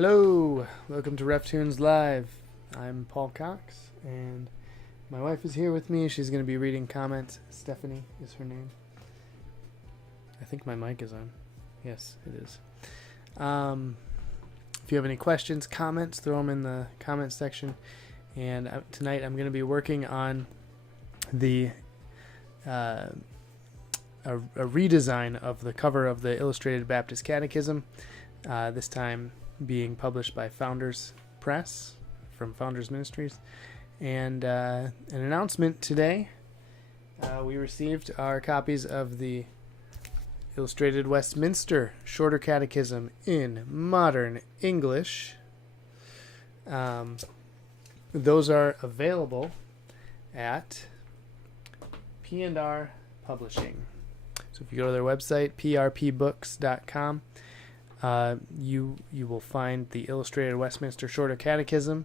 Hello, welcome to RefToons Live. I'm Paul Cox, and my wife is here with me. She's going to be reading comments. Stephanie is her name. I think my mic is on. Yes, it is. If you have any questions, comments, throw them in the comment section. And tonight I'm going to be working on the a redesign of the cover of the Illustrated Baptist Catechism. This time being published by Founders Press from Founders Ministries. And an announcement today, we received our copies of the Illustrated Westminster Shorter Catechism in Modern English. Those are available at P&R Publishing. So if you go to their website, prpbooks.com, you will find the Illustrated Westminster Shorter Catechism.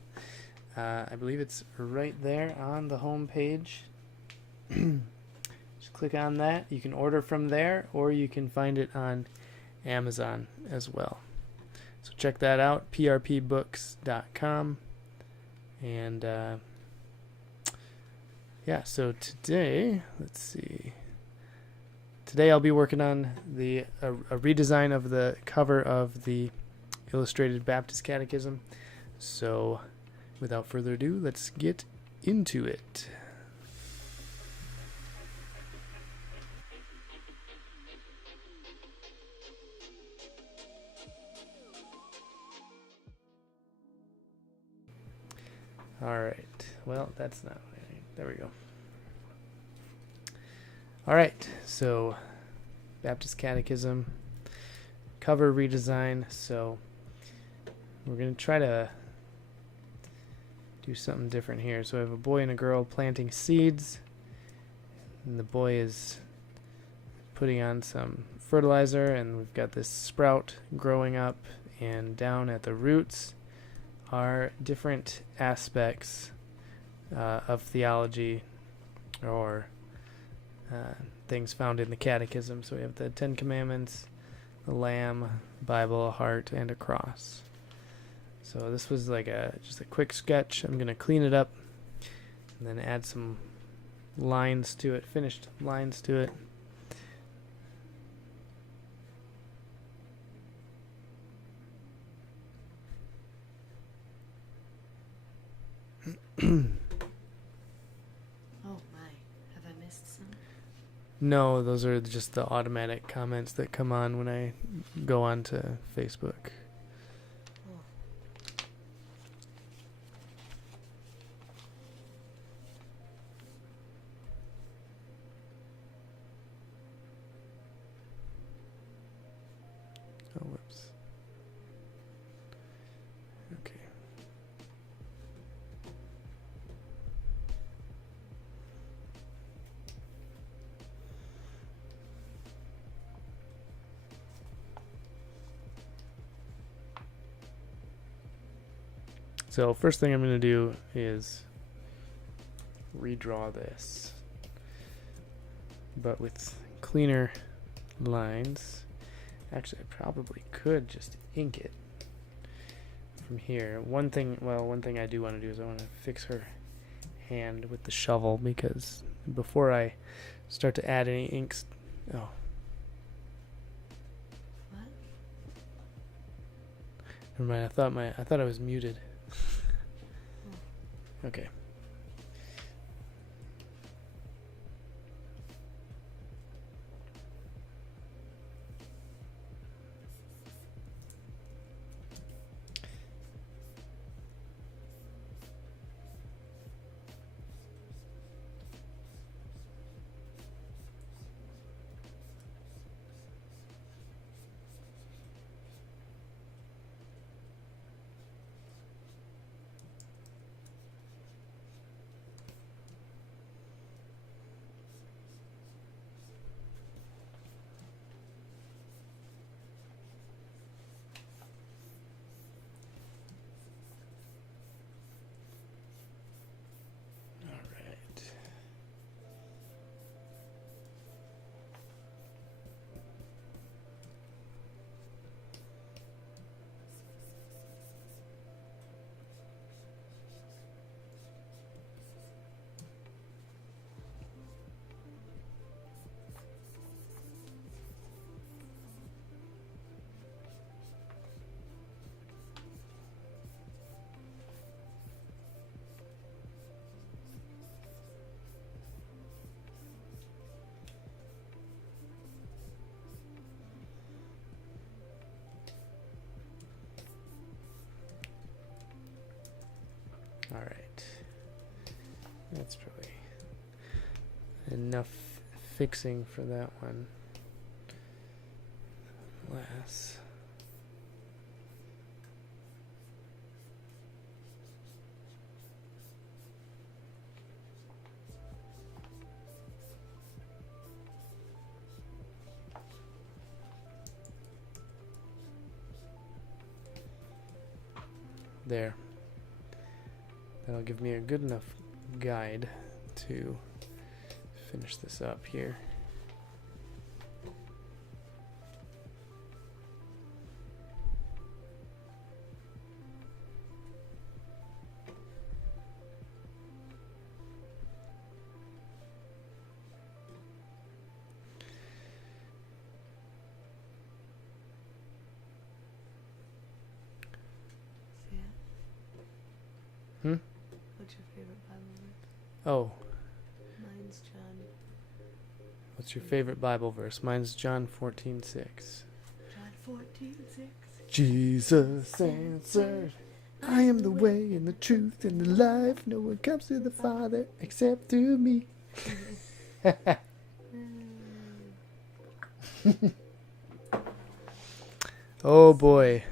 I believe it's right there on the home page. Just click on that. You can order from there, or you can find it on Amazon as well. So check that out, prpbooks.com. And yeah, so today, let's see. Today I'll be working on a redesign of the cover of the Illustrated Baptist Catechism. So without further ado, let's get into it. Alright, well, that's not right. There we go. Alright, so Baptist Catechism, cover redesign. So we're going to try to do something different here. So I have a boy and a girl planting seeds, and the boy is putting on some fertilizer, and we've got this sprout growing up, and down at the roots are different aspects of theology or things found in the Catechism. So we have the Ten Commandments, the Lamb, Bible, a heart, and a cross. So this was like just a quick sketch. I'm going to clean it up and then add some lines to it, finished lines to it. No, those are just the automatic comments that come on when I go on to Facebook. Oh, whoops. Okay. So first thing I'm going to do is redraw this, but with cleaner lines. Actually, I probably could just ink it from here. One thing I do want to do is I want to fix her hand with the shovel, because before I start to add any inks, what? Never mind. I thought I was muted. Okay. Alright. That's probably enough fixing for that one. Less. There. That'll give me a good enough guide to finish this up here. Hmm? What's your favorite Bible verse? Oh. Mine's John. What's your favorite Bible verse? Mine's John 14:6. John 14:6. Jesus answered, I am the way and the truth and the life. No one comes to the Father except through me. Oh boy.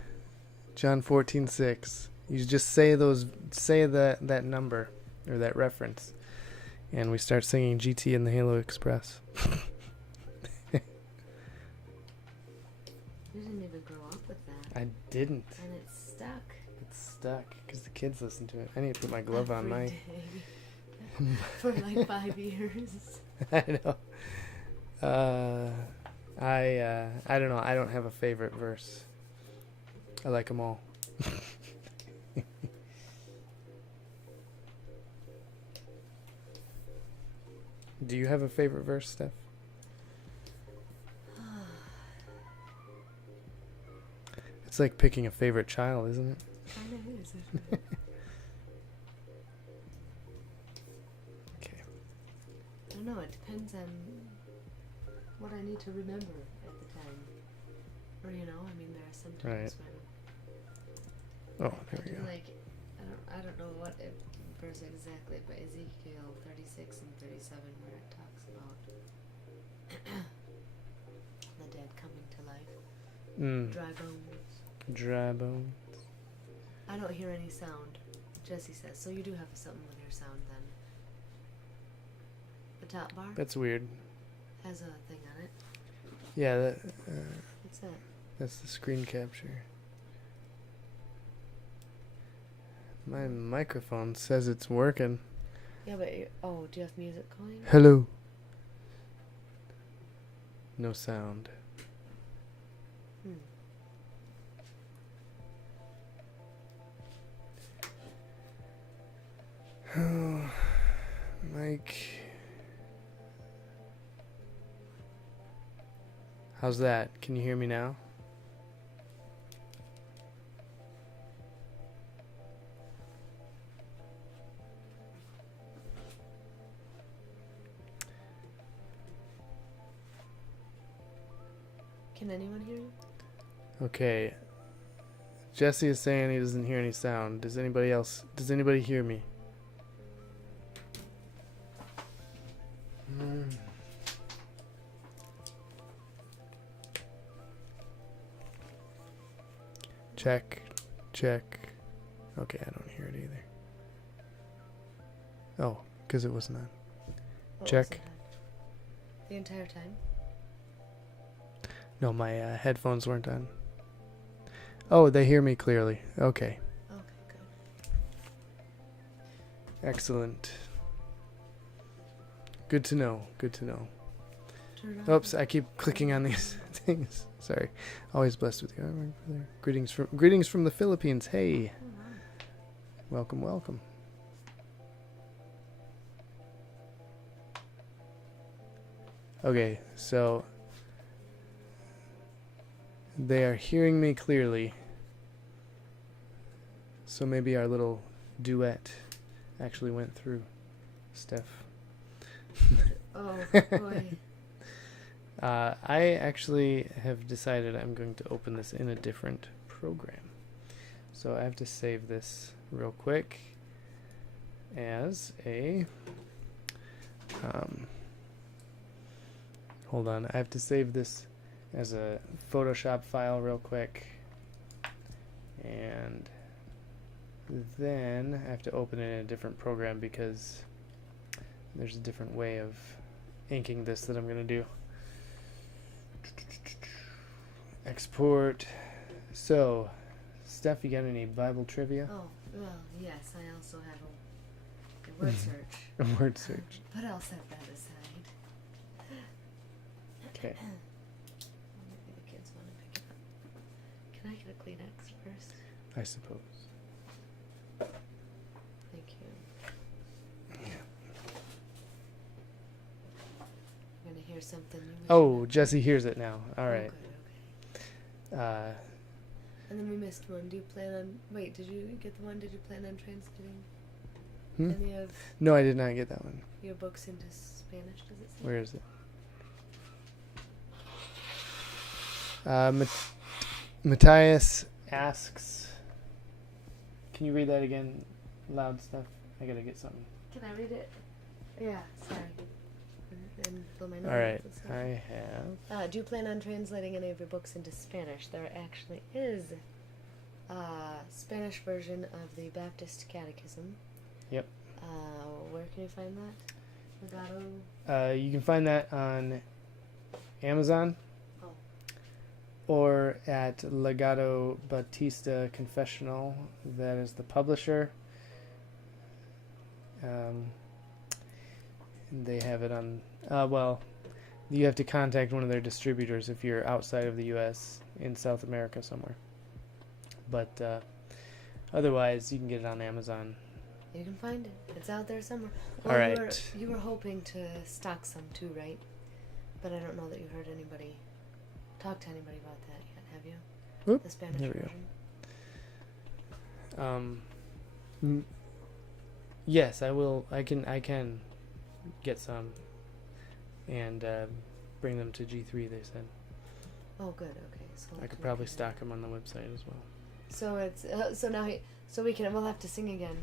John 14:6. You just say that number or that reference, and we start singing GT and the Halo Express. You didn't even grow up with that. I didn't. And it's stuck. It's stuck because the kids listen to it. I need to put my glove on my. Day. For like 5 years. I know. I don't know. I don't have a favorite verse. I like them all. Do you have a favorite verse, Steph? It's like picking a favorite child, isn't it? Kinda is, isn't it? Okay. I don't know, it depends on what I need to remember at the time. Or, you know, I mean, there are some times when Oh, there we go. like, I don't know what verse exactly, but Ezekiel 36 and 37 where it talks about the dead coming to life. Dry bones. Dry bones. I don't hear any sound, Jesse says. So you do have something with your sound then. The top bar That's weird. has a thing on it. Yeah, What's that? that's the screen capture. My microphone says it's working. Yeah, but oh, do you have music going? Hello. No sound. Oh, Mike. How's that? Can you hear me now? Can anyone hear you? Okay. Jesse is saying he doesn't hear any sound. Does anybody hear me? Check. Okay, I don't hear it either. Oh, because it wasn't on. What Check. was it on? The entire time? No, my headphones weren't on. Oh, they hear me clearly. Okay. Okay, good. Excellent. Good to know. Turn it on. Oops, I keep clicking on these things. Sorry. Always blessed with you. Greetings from the Philippines. Hey. Oh, wow. Welcome. Okay, so they are hearing me clearly. So maybe our little duet actually went through, Steph. Oh, boy. I actually have decided I'm going to open this in a different program. So I have to save this real quick. as a hold on, I have to save this as a Photoshop file real quick, and then I have to open it in a different program because there's a different way of inking this that I'm going to do. Export. So, Steph, you got any Bible trivia? Oh, well, yes, I also have a word search. A word search. But I'll set that aside. Okay. Maybe the kids want to pick it up. Can I get a Kleenex first? I suppose. Thank you. Yeah. I'm going to hear something you wish Oh, you- Jesse hears it now. All right. Good, okay. And then we missed one. Do you plan on... Wait, did you get the one? Did you plan on translating any of No, I did not get that one. your books into Spanish, does it say? Where is it? Matthias asks, can you read that again loud, Steph? I gotta get something. Can I read it? Yeah, sorry. And fill my All notes right, and stuff. I have. Do you plan on translating any of your books into Spanish? There actually is a Spanish version of the Baptist Catechism. Yep. Where can you find that? Legato? You can find that on Amazon. Oh. Or at Legato Batista Confessional. That is the publisher. They have it on... well, you have to contact one of their distributors if you're outside of the U.S. in South America somewhere. But otherwise, you can get it on Amazon. You can find it. It's out there somewhere. All right. You were hoping to stock some too, right? But I don't know that you heard anybody talk to anybody about that yet, have you? Whoop, The Spanish there we version. go. Yes, I will. I can get some and bring them to G3. They said. Oh, good. Okay, so I could probably stock them on the website as well. So it's so now we'll have to sing again,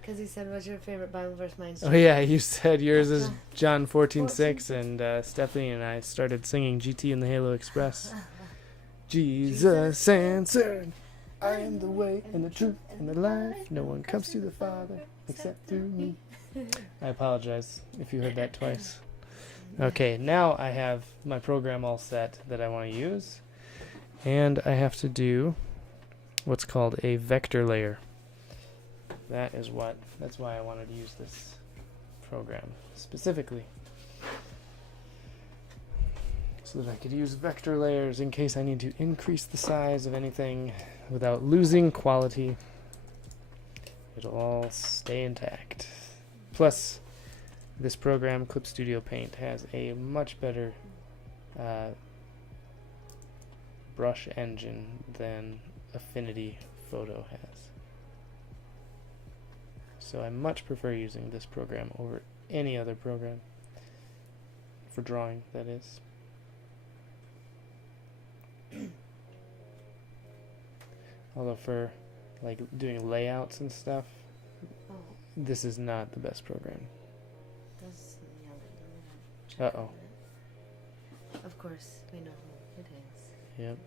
because he said, "What's your favorite Bible verse?" Mine's. Oh yeah, you said yours is John 14:6, and Stephanie and I started singing GT and the Halo Express. Jesus answered, I am the way and the truth and the life. No one comes to the Father except through me. I apologize if you heard that twice. Okay, now I have my program all set that I want to use. And I have to do what's called a vector layer. That's why I wanted to use this program specifically. So that I could use vector layers in case I need to increase the size of anything without losing quality. It'll all stay intact. Plus, this program, Clip Studio Paint, has a much better brush engine than Affinity Photo has. So I much prefer using this program over any other program. For drawing, that is. Although for like doing layouts and stuff, Oh, this is not the best program. that's yeah. Uh-oh. Of course, we know who it is. Yep.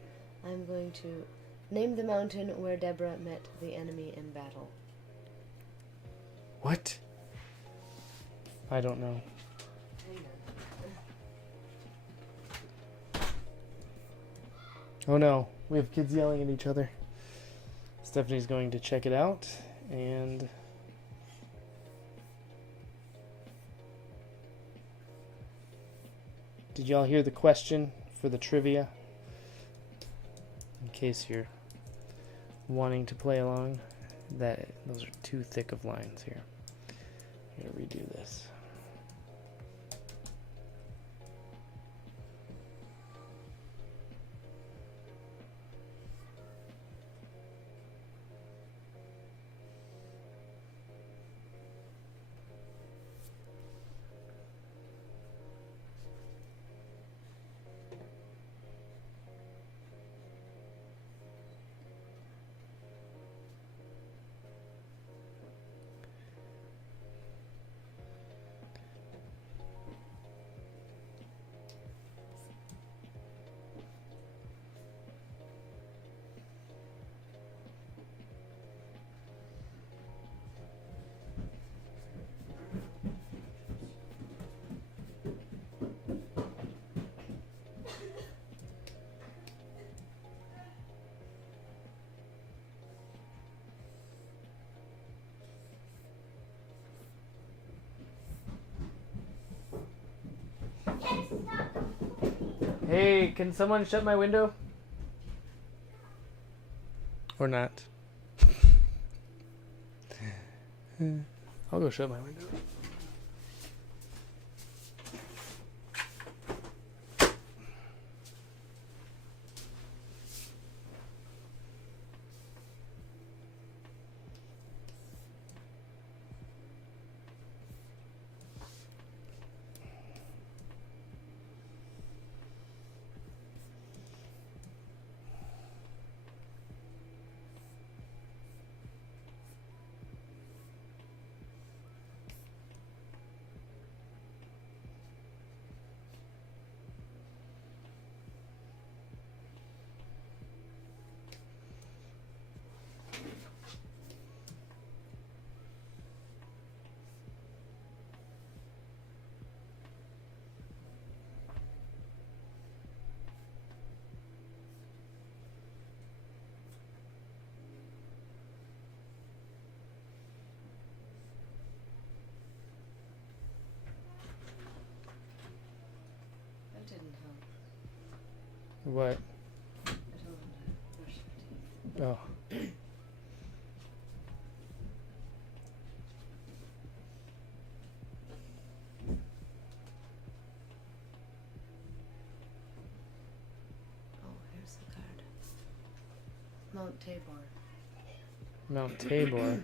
I'm going to name the mountain where Deborah met the enemy in battle. What? I don't know. Oh no, we have kids yelling at each other. Stephanie's going to check it out, and did y'all hear the question for the trivia? In case you're wanting to play along, those are too thick of lines here. I'm gonna redo this. Hey, can someone shut my window? Or not? I'll go shut my window. That didn't help. What? I told him to brush your teeth. Oh. Oh, here's the card. Mount Tabor. Mount Tabor.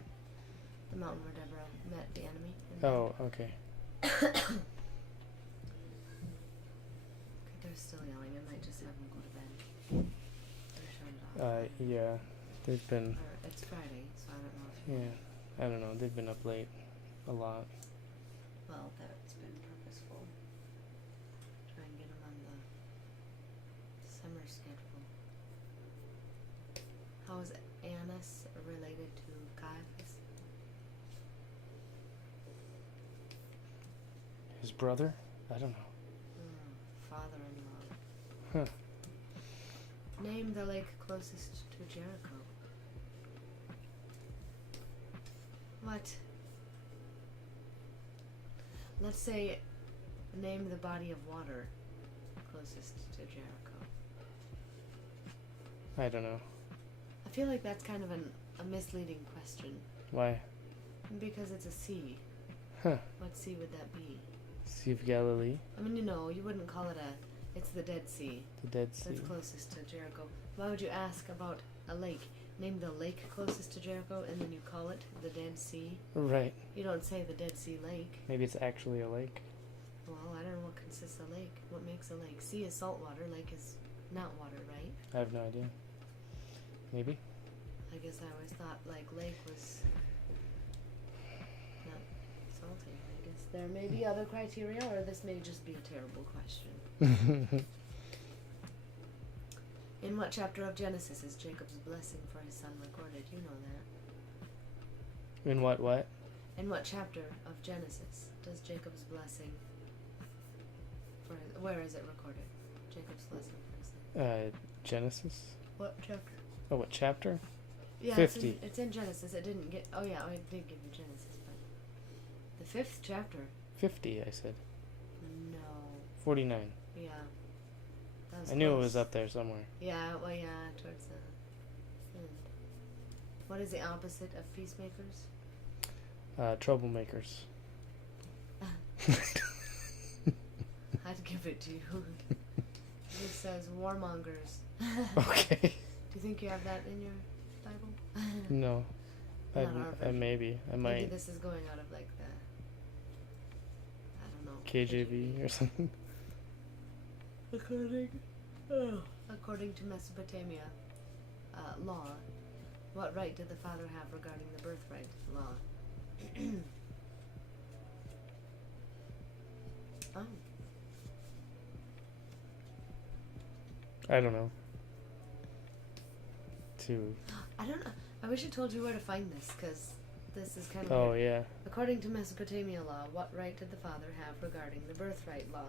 The mountain where Deborah met the enemy. Oh, okay. Okay, they're still yelling. I might just have them go to bed. Or turn it off. Yeah. They've been, Or it's Friday, so I don't know if you I don't know, they've been up late a lot. Well, that's been purposeful. Try and get them on the summer schedule. How is Annas related to Caiaphas? His brother? I don't know. Father-in-law. Huh. Name the lake closest to Jericho. What? Let's say, name the body of water closest to Jericho. I don't know. I feel like that's kind of a misleading question. Why? Because it's a sea. Huh. What sea would that be? Sea of Galilee? I mean, you wouldn't call it it's the Dead Sea. The Dead Sea. That's closest to Jericho. Why would you ask about a lake? Name the lake closest to Jericho and then you call it the Dead Sea? Right. You don't say the Dead Sea Lake. Maybe it's actually a lake. Well, I don't know what consists a lake. What makes a lake? Sea is salt water. Lake is not water, right? I have no idea. Maybe? I guess I always thought like lake was not salty. I guess there may be other criteria, or this may just be a terrible question. In what chapter of Genesis is Jacob's blessing for his son recorded? You know that. In what? In what chapter of Genesis does Jacob's blessing for his, where is it recorded? Jacob's blessing for his son. Genesis? What chapter? Oh, what chapter? Yeah, 50. It's in Genesis. It didn't get. Oh yeah, it did give you Genesis, but the 5th chapter. 50, I said. No. 49. Yeah. That was I knew it close. was up there somewhere. Yeah. Well, yeah, towards the end. What is the opposite of peacemakers? Troublemakers. I'd give it to you. It says warmongers. Okay. Do you think you have that in your Bible? No. Not our version. Maybe. I Maybe might. this is going out of like the, I don't know. KJV or something. According to Mesopotamia law, what right did the father have regarding the birthright law? Oh. I don't know. I don't know. I wish I told you where to find this, because this is kind of Oh, weird. yeah. According to Mesopotamia law, what right did the father have regarding the birthright law?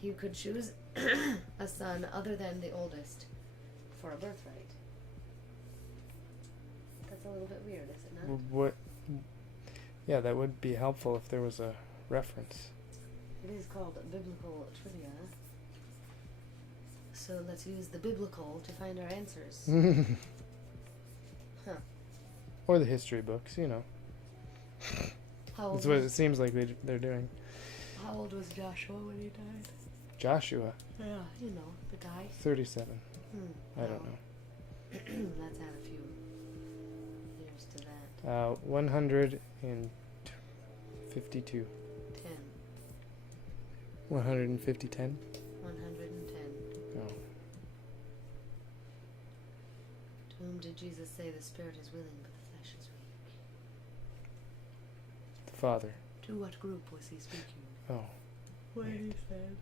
He could choose a son other than the oldest for a birthright. That's a little bit weird, is it not? What? Yeah, that would be helpful if there was a reference. It is called biblical trivia. So let's use the biblical to find our answers. Huh. Or the history books, you know. How old That's what was, it seems like they're doing. how old was Joshua when he died? Joshua, Yeah, you know, the guy. 37. I don't Oh. know. Let's add a few years to that. 152. 10. 150, 10? 110. Oh. To whom did Jesus say the spirit is willing but the flesh is weak? The Father. To what group was he speaking? Oh. Where he said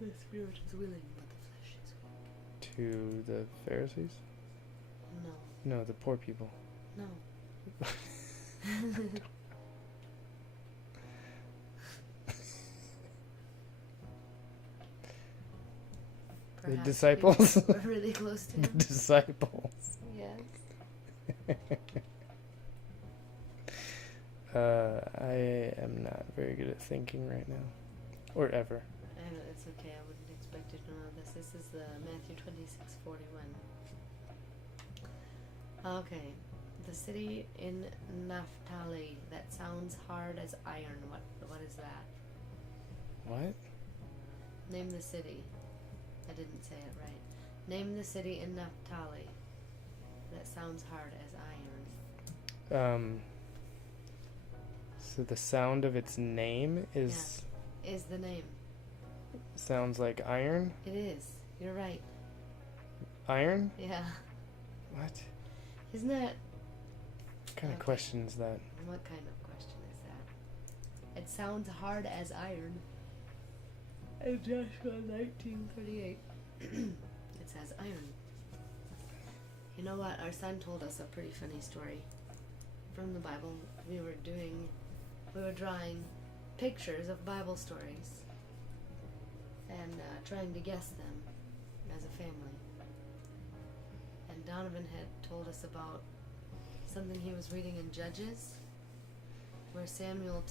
the spirit is willing but the flesh is weak. To the Pharisees? No. No, the poor people. No. The Perhaps disciples? we were really close to The him. disciples. Yes. I am not very good at thinking right now. Or ever. It's okay. I wouldn't expect you to know this. This is Matthew 26:41. Okay. The city in Naphtali that sounds hard as iron. What is that? What? Name the city. I didn't say it right. Name the city in Naphtali that sounds hard as iron. So the sound of its name is Is the name. sounds like iron? It is. You're right. Iron? Yeah. What? Isn't that... What kind of Okay. question is that? What kind of question is that? It sounds hard as iron. In Joshua 19:38. It says iron. You know what? Our son told us a pretty funny story from the Bible. We were drawing pictures of Bible stories and trying to guess them as a family. And Donovan had told us about something he was reading in Judges, where Samuel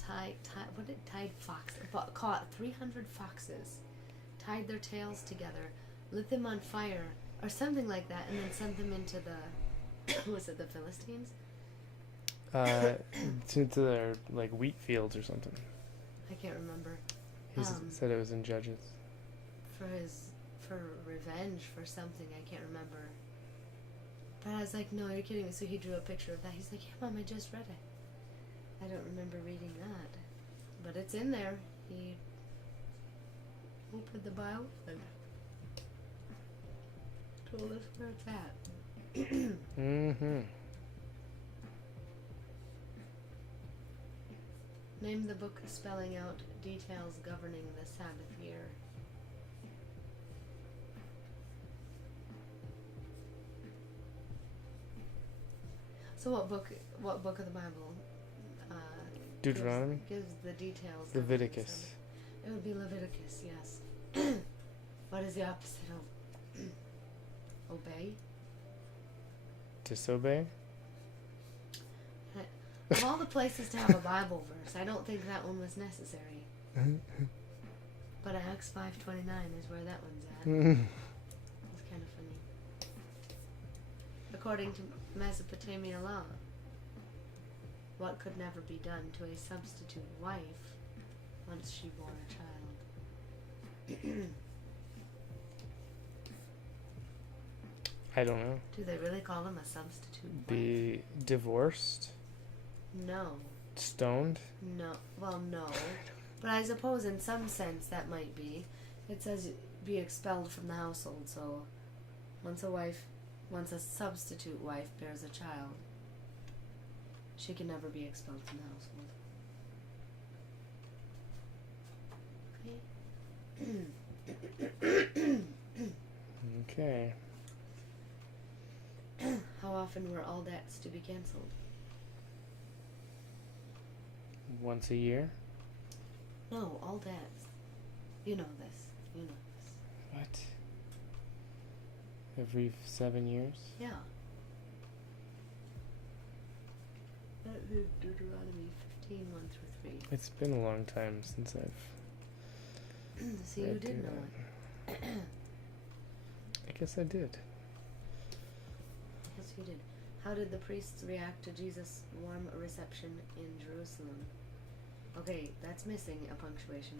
caught 300 foxes, tied their tails together, lit them on fire, or something like that, and then sent them into the, was it the Philistines? To their like wheat fields or something. I can't remember. He said it was in Judges. For revenge for something, I can't remember. But I was like, no, you're kidding me. So he drew a picture of that. He's like, yeah, Mom, I just read it. I don't remember reading that. But it's in there. He opened the Bible and told us where it's at. Mm-hmm. Name the book spelling out details governing the Sabbath year. So what book of the Bible Deuteronomy? gives the details? Leviticus. It would be Leviticus, yes. What is the opposite of obey? Disobey? Of all the places to have a Bible verse, I don't think that one was necessary. But Acts 5:29 is where that one's at. It's kind of funny. According to Mesopotamia law, what could never be done to a substitute wife once she bore a child? I don't know. Do they really call them a substitute wife? Be divorced? No. Stoned? No. Well, no. But I suppose in some sense that might be. It says be expelled from the household, so once a substitute wife bears a child, she can never be expelled from the household. Okay. How often were all debts to be cancelled? Once a year? No, all debts. You know this. What? Every 7 years? Yeah. That is Deuteronomy 15:1-3. It's been a long time since I've See, you read did through know that. it. guess I did. Yes, you did. How did the priests react to Jesus' warm reception in Jerusalem? Okay, that's missing a punctuation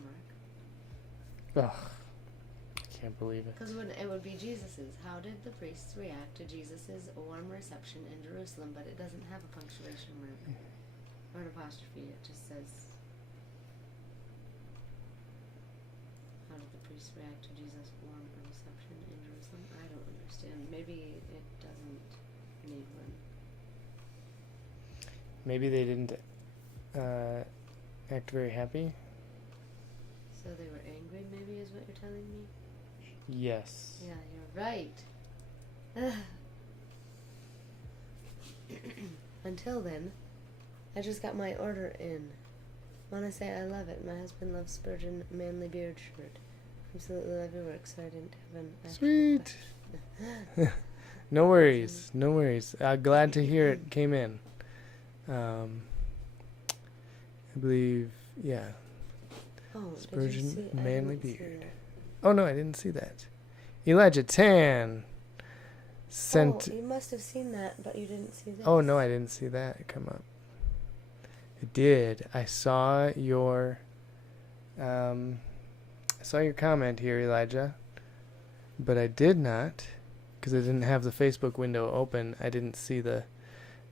mark. Ugh. I can't believe it. Because it would be Jesus's. How did the priests react to Jesus' warm reception in Jerusalem? But it doesn't have a punctuation mark or an apostrophe. It just says, how did the priests react to Jesus' warm reception in Jerusalem? I don't understand. Maybe it doesn't need one. Maybe they didn't act very happy. So they were angry, maybe, is what you're telling me? Yes. Yeah, you're right. Until then, I just got my order in. Wanna say I love it. My husband loves Spurgeon manly beard shirt. Absolutely love your work, so I didn't have an actual Sweet. question. No worries. No worries. Glad to hear it came in. I believe, yeah. Oh, Spurgeon did you see? manly I didn't see beard. that. Oh no, I didn't see that. Elijah Tan sent. Oh, you must have seen that, but you didn't see this. Oh no, I didn't see that come up. I did. I saw your comment here, Elijah, but I did not, because I didn't have the Facebook window open. I didn't see the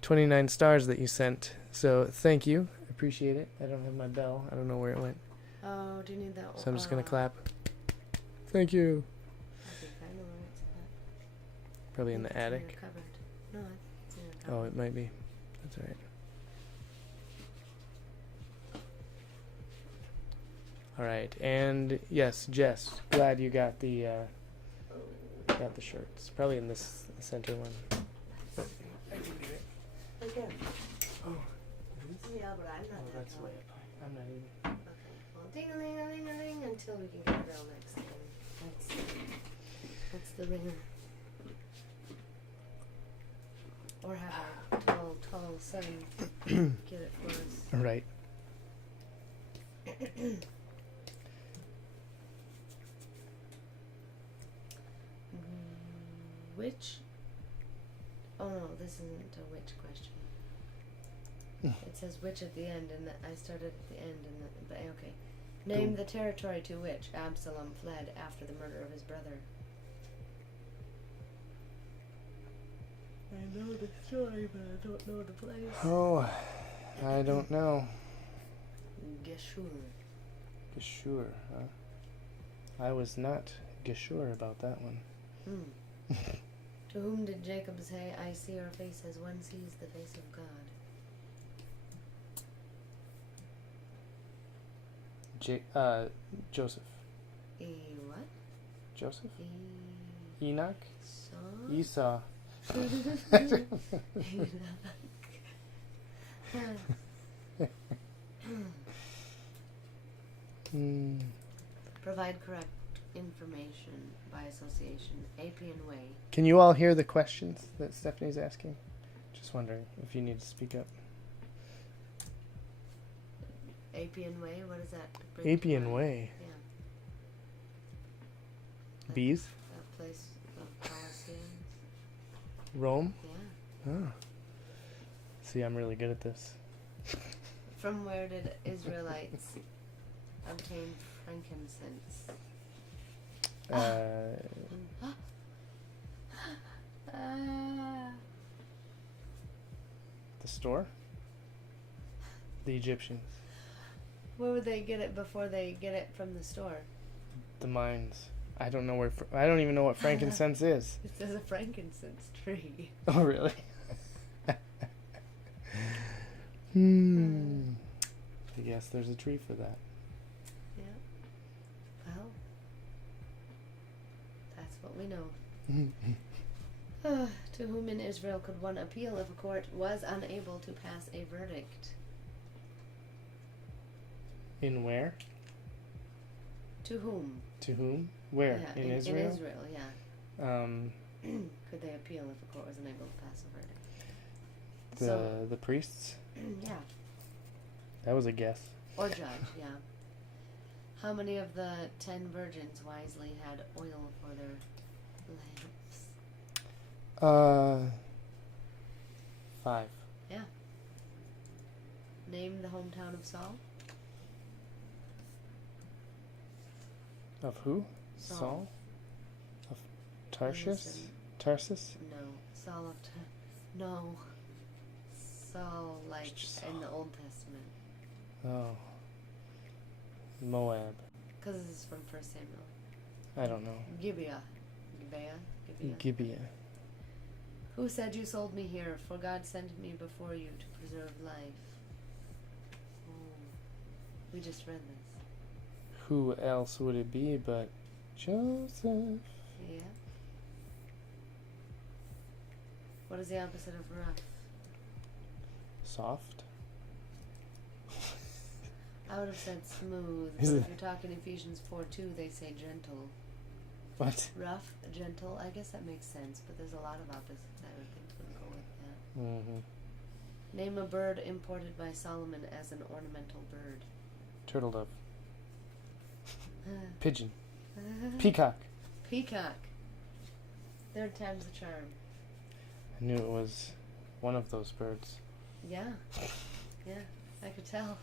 29 stars that you sent. So thank you. I appreciate it. I don't have my bell. I don't know where it went. Oh, do you need that one? So I'm just gonna clap. Thank you. I think I know where it's at. Probably in I the think it's attic. your cupboard. No, it's in your cupboard. Oh, it might be. That's all right. All right, and yes, Jess, glad you got the shirts. Probably in this center one. I can do it. Again. Oh, Yeah, but I'm not that that's tall. way up high. I'm not even. Okay. Well, ding-a-ling-a-ling-a-ling until we can get a girl next time. That's the ringer. Or have our tall son get it for us. Right. Which? Oh no, this isn't a which question. It says which at the end, and I started at the end, but okay. Name the territory to which Absalom fled after the murder of his brother. I know the story, but I don't know the place. Oh, I don't know. Geshur. Geshur, huh? I was not Geshur about that one. To whom did Jacob say, I see your face as one sees the face of God? Joseph. What? Joseph? Enoch? Esau? Esau. Provide correct information by association. Appian Way. Can you all hear the questions that Stephanie's asking? Just wondering if you need to speak up. Appian Way? What is that? Appian Way? Yeah. Bees? That place of Colosseums. Rome? Yeah. Oh. See, I'm really good at this. From where did Israelites obtain frankincense? The store? The Egyptians. Where would they get it before they get it from the store? The mines. I don't know where. I don't even know what frankincense is. It says a frankincense tree. Oh, really? I guess there's a tree for that. Yeah. Well, that's what we know. To whom in Israel could one appeal if a court was unable to pass a verdict? In where? To whom? To whom? Where? Yeah, in Israel? In Israel, yeah. Could they appeal if a court was unable to pass a verdict? The priests? Yeah. That was a guess. Or judge, yeah. How many of the 10 virgins wisely had oil for their lamps? 5. Yeah. Name the hometown of Saul. Of who? Saul. Saul? Of Tarshish? Listen. Tarsus? No. Saul of No. Saul, like, Saul. in the Old Testament. Oh. Moab. Because this is from 1 Samuel. I don't know. Gibeah. Gibeah. Who said you sold me here? For God sent me before you to preserve life. Oh. We just read this. Who else would it be but Joseph? Yeah. What is the opposite of rough? Soft? I would have said smooth. But Is if it? you're talking Ephesians 4:2, they say gentle. What? Rough, gentle. I guess that makes sense, but there's a lot of opposites I would think would go with that. Mm-hmm. Name a bird imported by Solomon as an ornamental bird. Turtle dove. Pigeon. Peacock. Peacock. Third time's the charm. I knew it was one of those birds. Yeah. Yeah, I could tell.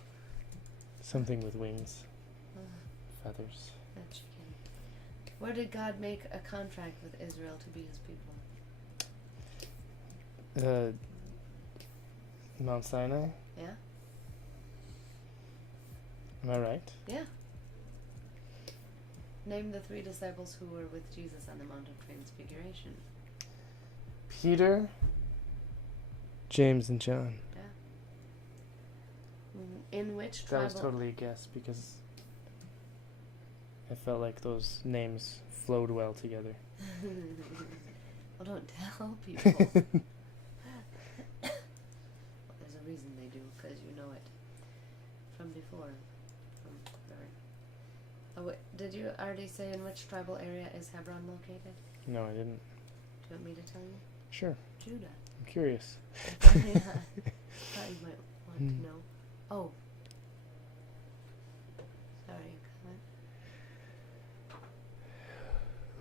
Something with wings. Feathers. That chicken. Where did God make a contract with Israel to be his people? Mount Sinai? Yeah? Am I right? Yeah. Name the 3 disciples who were with Jesus on the Mount of Transfiguration. Peter, James, and John. Yeah. In which That tribal... was totally a guess because I felt like those names flowed well together. Well, don't tell people. Well, there's a reason they do, because you know it from before. Did you already say in which tribal area is Hebron located? No, I didn't. Do you want me to tell you? Sure. Judah. I'm curious. Thought you might want to know. Oh. Sorry, comment.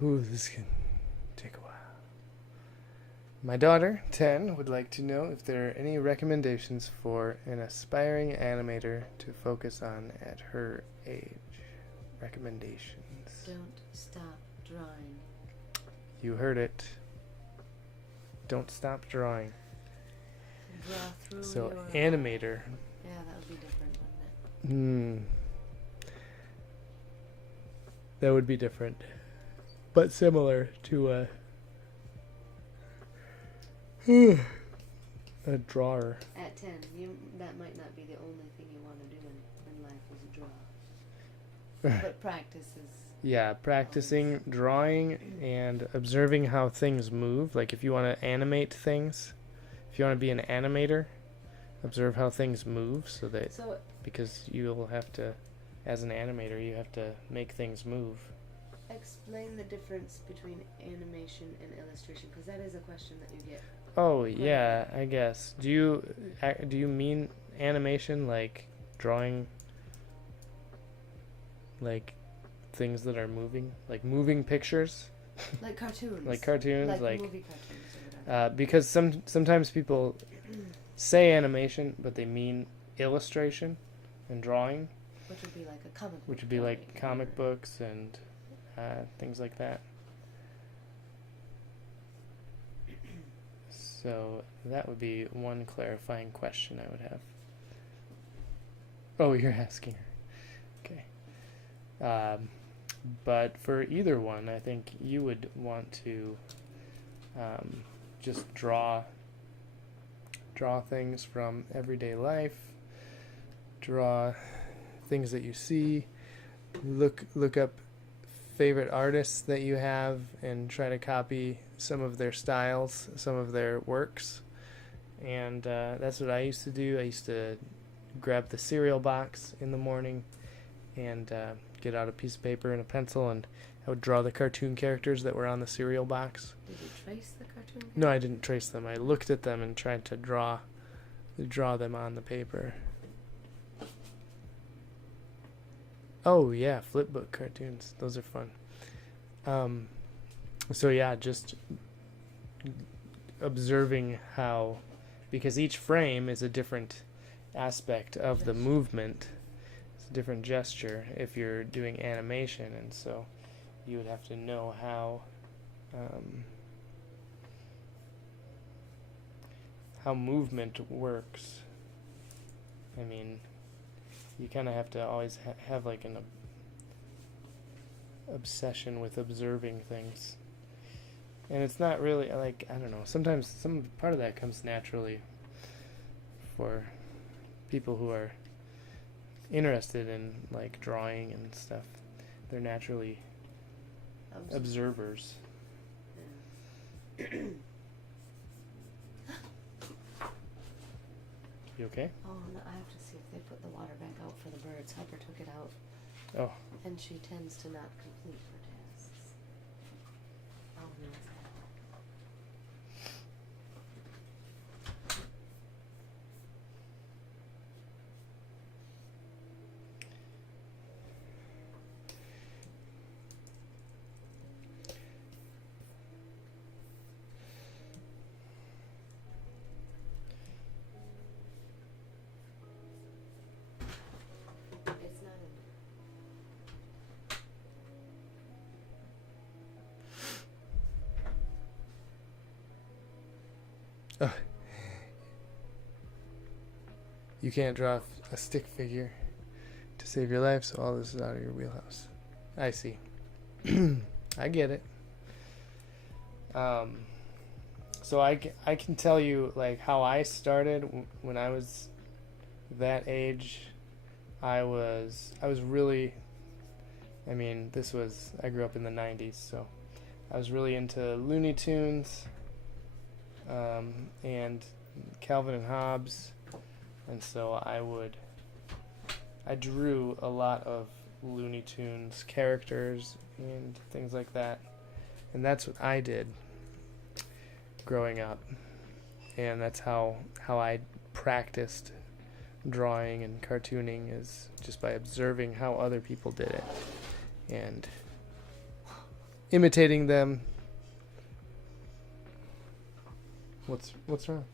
Ooh, this can take a while. My daughter, 10, would like to know if there are any recommendations for an aspiring animator to focus on at her age. Recommendations. Don't stop drawing. You heard it. Don't stop drawing. Draw through So, your... animator. Yeah, that would be different, wouldn't it? That would be different. But similar to a drawer. At 10, that might not be the only thing you want to do in life is draw. But practice is... Yeah, practicing drawing and observing how things move. Like if you want to animate things, if you want to be an animator, observe how things move because you'll have to, as an animator, you have to make things move. Explain the difference between animation and illustration, because that is a question that you get. Oh, yeah, I guess. Do you mean animation like drawing like things that are moving, like moving pictures? Like cartoons. Like cartoons, like movie cartoons or whatever. Because sometimes people say animation, but they mean illustration and drawing. Which would be like a comic book. Which would be like comic books and things like that. So that would be one clarifying question I would have. Oh, you're asking her. Okay. But for either one, I think you would want to just draw things from everyday life, draw things that you see, look up favorite artists that you have and try to copy some of their styles, some of their works. And that's what I used to do. I used to grab the cereal box in the morning and get out a piece of paper and a pencil, and I would draw the cartoon characters that were on the cereal box. Did you trace the cartoon characters? No, I didn't trace them. I looked at them and tried to draw them on the paper. Oh yeah, flipbook cartoons. Those are fun. So yeah, just observing how, because each frame is a different aspect of the movement. It's a different gesture if you're doing animation, and so you would have to know how movement works. I mean, you kind of have to always have like an obsession with observing things. And it's not really, like, I don't know, sometimes some part of that comes naturally for people who are interested in, like, drawing and stuff. They're naturally observers. You okay? Oh, no, I have to see if they put the water back out for the birds. Harper took it out. Oh. And she tends to not complete her tasks. Oh, no. It's not in there. Oh. You can't draw a stick figure to save your life, so all this is out of your wheelhouse. I see. I get it. So I can tell you, like, how I started when I was that age. I was really, I mean, I grew up in the 90s, so I was really into Looney Tunes, and Calvin and Hobbes, and so I drew a lot of Looney Tunes characters and things like that, and that's what I did growing up, and that's how I practiced drawing and cartooning, is just by observing how other people did it and imitating them. What's wrong?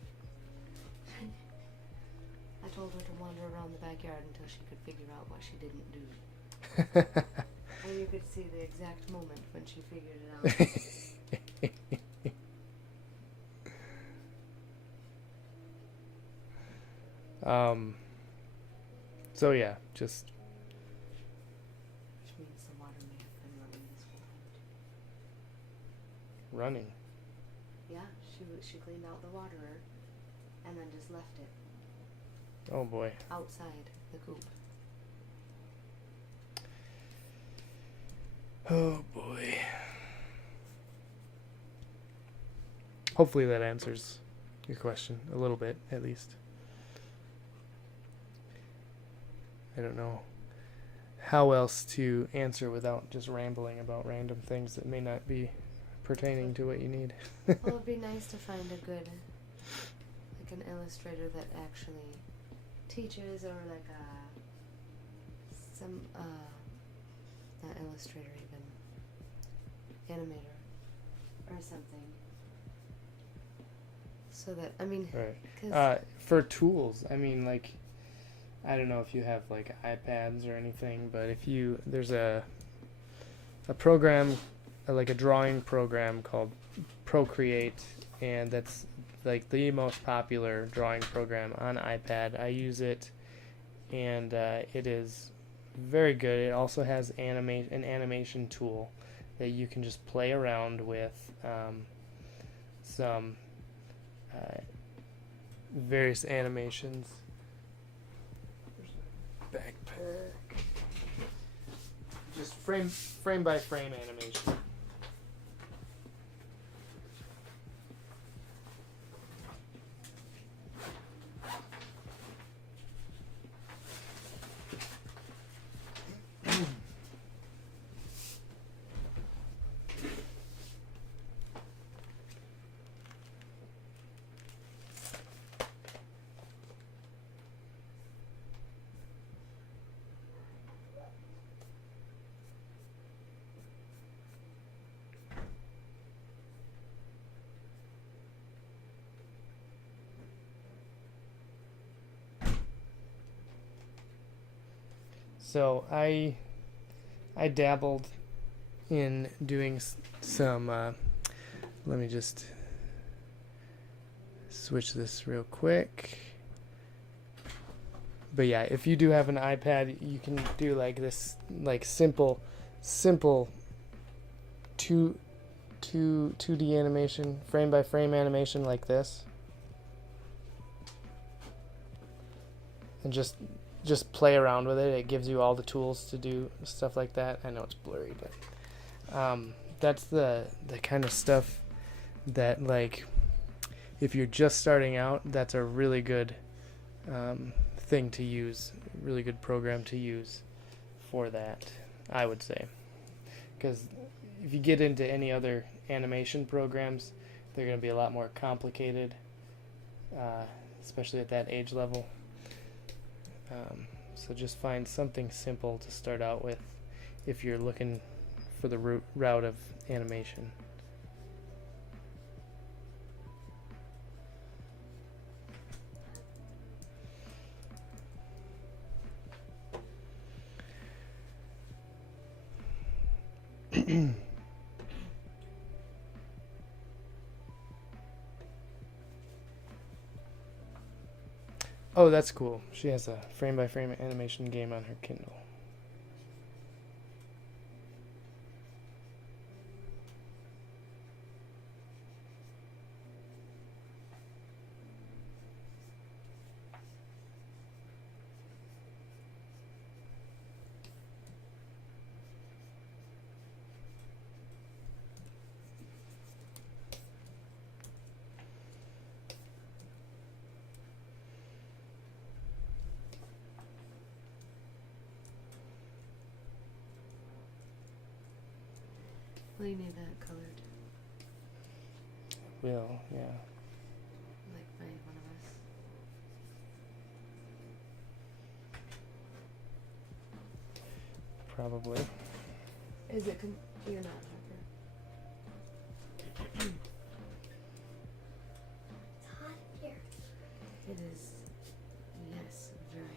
I told her to wander around the backyard until she could figure out what she didn't do. And you could see the exact moment when she figured it out. So yeah, just Which means the water may have been running this whole time. running. Yeah, she cleaned out the waterer and then just left it Oh boy. outside the coop. Oh boy. Hopefully that answers your question a little bit, at least. I don't know how else to answer without just rambling about random things that may not be pertaining to what you need. Well, it'd be nice to find a good, like an illustrator that actually teaches, or like some, not illustrator even, animator or something. So that, I mean, Right. 'cause For tools, I mean, like, I don't know if you have like iPads or anything, but there's a program, like a drawing program called Procreate, and that's like the most popular drawing program on iPad. I use it, and it is very good. It also has an animation tool that you can just play around with, some various animations. Backpack. Just frame by frame animation. So I dabbled in doing some. Let me just switch this real quick. But yeah, if you do have an iPad, you can do like this, like simple 2D animation, frame by frame animation like this, and just play around with it. It gives you all the tools to do stuff like that. I know it's blurry, but that's the kind of stuff that, like, if you're just starting out, that's a really good thing to use, really good program to use for that, I would say. Because if you get into any other animation programs, they're going to be a lot more complicated, especially at that age level. So just find something simple to start out with if you're looking for the route of animation. Oh, that's cool. She has a frame-by-frame animation game on her Kindle. Well, you need that colored. Will, yeah. Like by one of us. Probably. Is it? You're not, Harper. It's hot here. It is. Yes, very hot.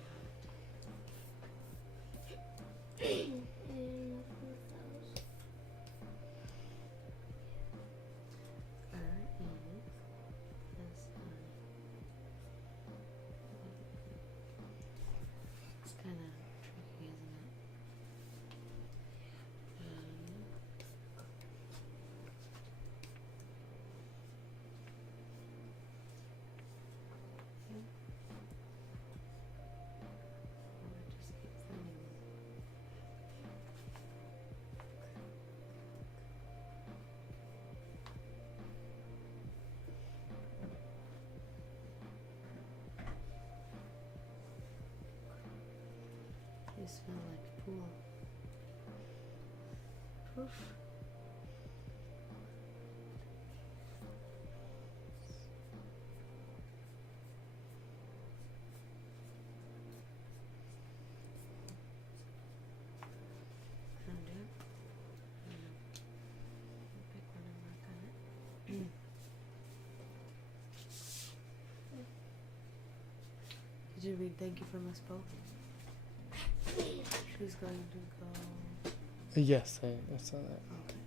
It's kind of tricky, isn't it? You smell like pool. Poof. Found it. Pick one and work on it. Did you read Thank You from Us Both? Who's going to go? Yes, I saw that. Okay.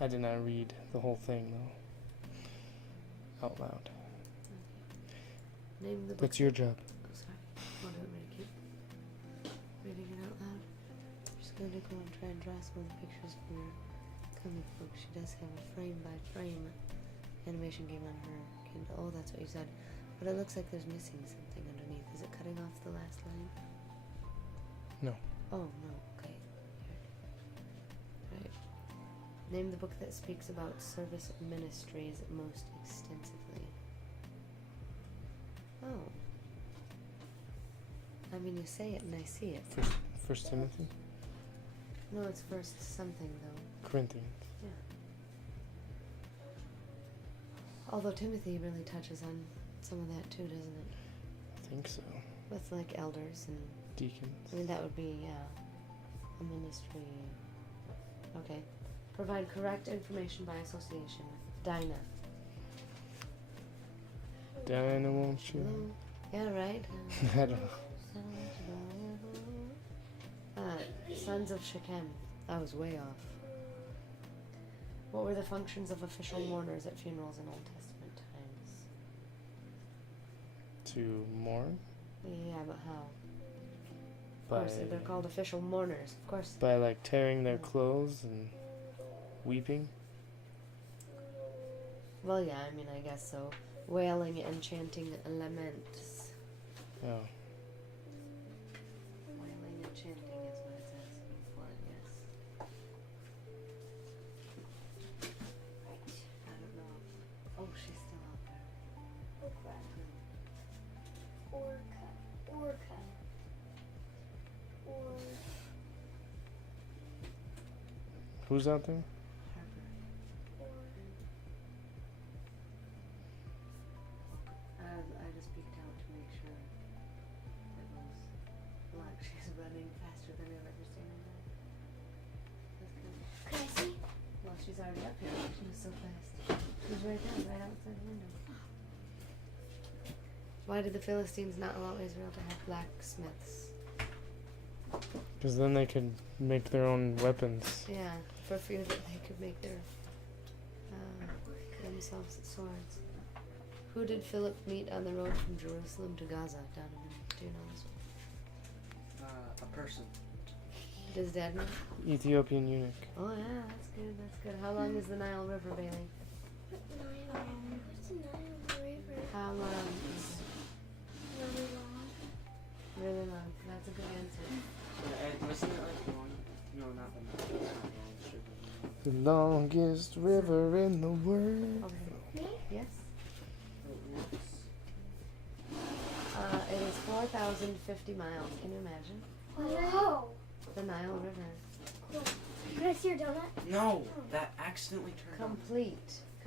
I did not read the whole thing, though, out loud. Okay. Name the book. That's your job. Oh, sorry. Want to keep reading it out loud? I'm just going to go and try and draw some of the pictures from your comic book. She does have a frame-by-frame animation game on her Kindle. Oh, that's what you said. But it looks like there's missing something underneath. Is it cutting off the last line? No. Oh, no. Okay. Right. Name the book that speaks about service ministries most extensively. Oh. I mean, you say it and I see it. First Timothy? No, it's first something, though. Corinthians. Yeah. Although Timothy really touches on some of that too, doesn't it? I think so. With like elders and Deacons. I mean that would be a ministry. Okay. Provide correct information by association. Dinah. Dinah, won't you? Hello? Yeah, right. I don't know. Sons of Shechem. I was way off. What were the functions of official mourners at funerals in Old Testament times? To mourn? Yeah, but how? By, Of course, they're called official mourners. Of course. by like tearing their clothes and weeping? Well, yeah, I mean, I guess so. Wailing and chanting laments. Oh. Wailing and chanting is what it says before, yes. Right. I don't know. Oh, she's still out there. Orca. Who's out there? Harper. I just peeked out to make sure it was like she's running faster than I've ever seen her run. That's good. Can I see? Well, she's already up here. She was so fast. She's right there, right outside the window. Why did the Philistines not allow Israel to have blacksmiths? Because then they could make their own weapons. Yeah, for fear that they could make their themselves swords. Who did Philip meet on the road from Jerusalem to Gaza? Donovan, do you know this one? A person. Does Dad know? Ethiopian eunuch. Oh yeah, that's good. That's good. How long is the Nile River, Bailey? Nile. What's the Nile River? How long? Really long. Really long. That's a good answer. Wasn't it like long? No, not the Nile. That's not long. Sure. The longest river in the world. Okay. Me? Yes. It It is 4,050 miles. Can you imagine? Whoa. The Nile River. Cool. Can I see your donut? No, that accidentally turned on. Complete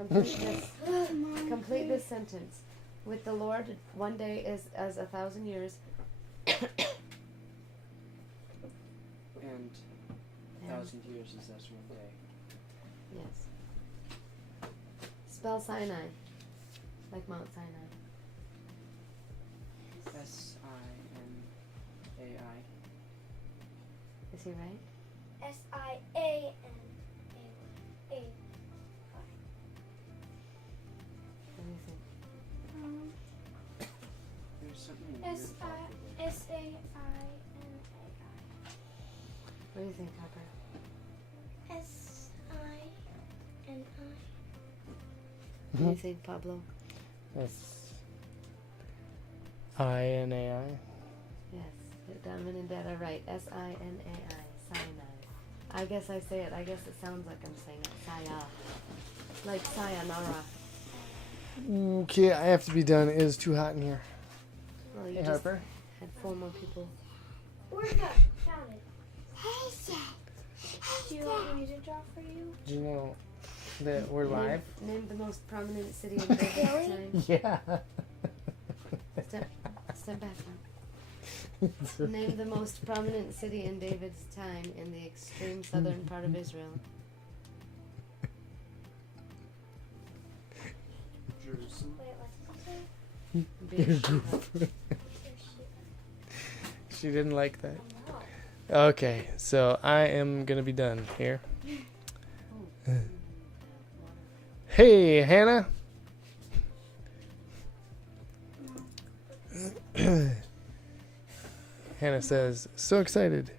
this. Come on, Complete please. this sentence. With the Lord, one day is as 1,000 years. And 1,000 years is as one day. Yes. Spell Sinai. Like Mount Sinai. Sinai. Is he right? Sian. What do you think? There's something weird about it. Sainai. What do you think, Harper? Sini. What do you think, Pablo? That's INAI. Yes. Donovan and Dad are right. Sinai. Sinai. I guess I say it. I guess it sounds like I'm saying it. Saya. Like sayonara. Okay, I have to be done. It is too hot in here. Well, you Hey, just Harper. had 4 more people. Where's that? Found it. Do you want me to draw for you? Do you know that we're live? Name the most prominent city in David's time. Yeah. Step back now. Name the most prominent city in David's time in the extreme southern part of Israel. Jerusalem. Wait, what's it say? She didn't like that. Okay, so I am gonna be done here. Hey, Hannah. Hannah says, so excited.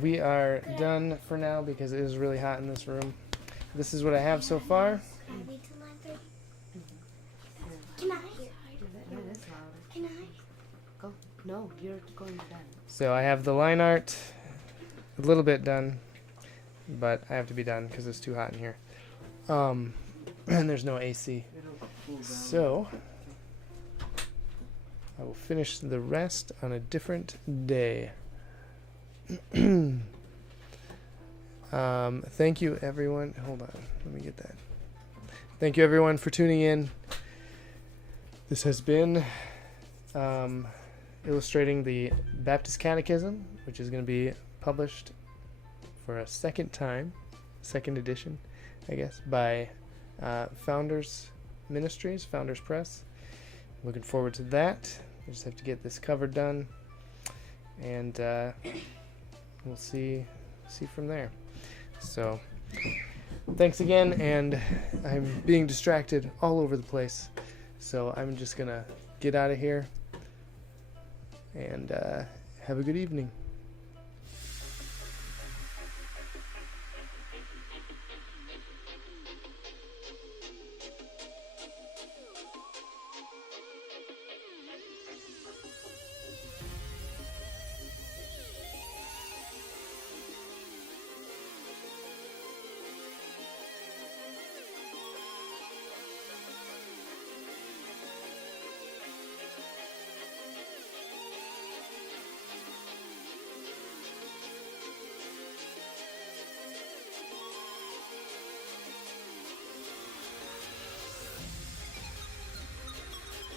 We are done for now because it is really hot in this room. This is what I have so far. Can I wait till 9:30? Can I? That is loud. Can I? Go. No, you're going to bed. So I have the line art a little bit done, but I have to be done because it's too hot in here. And there's no AC. It'll cool down. So I will finish the rest on a different day. Thank you, everyone. Hold on. Let me get that. Thank you, everyone, for tuning in. This has been illustrating the Baptist Catechism, which is going to be published for a second time, second edition, I guess, by Founders Ministries, Founders Press. Looking forward to that. I just have to get this cover done, and we'll see from there. So thanks again, and I'm being distracted all over the place, so I'm just gonna get out of here and have a good evening.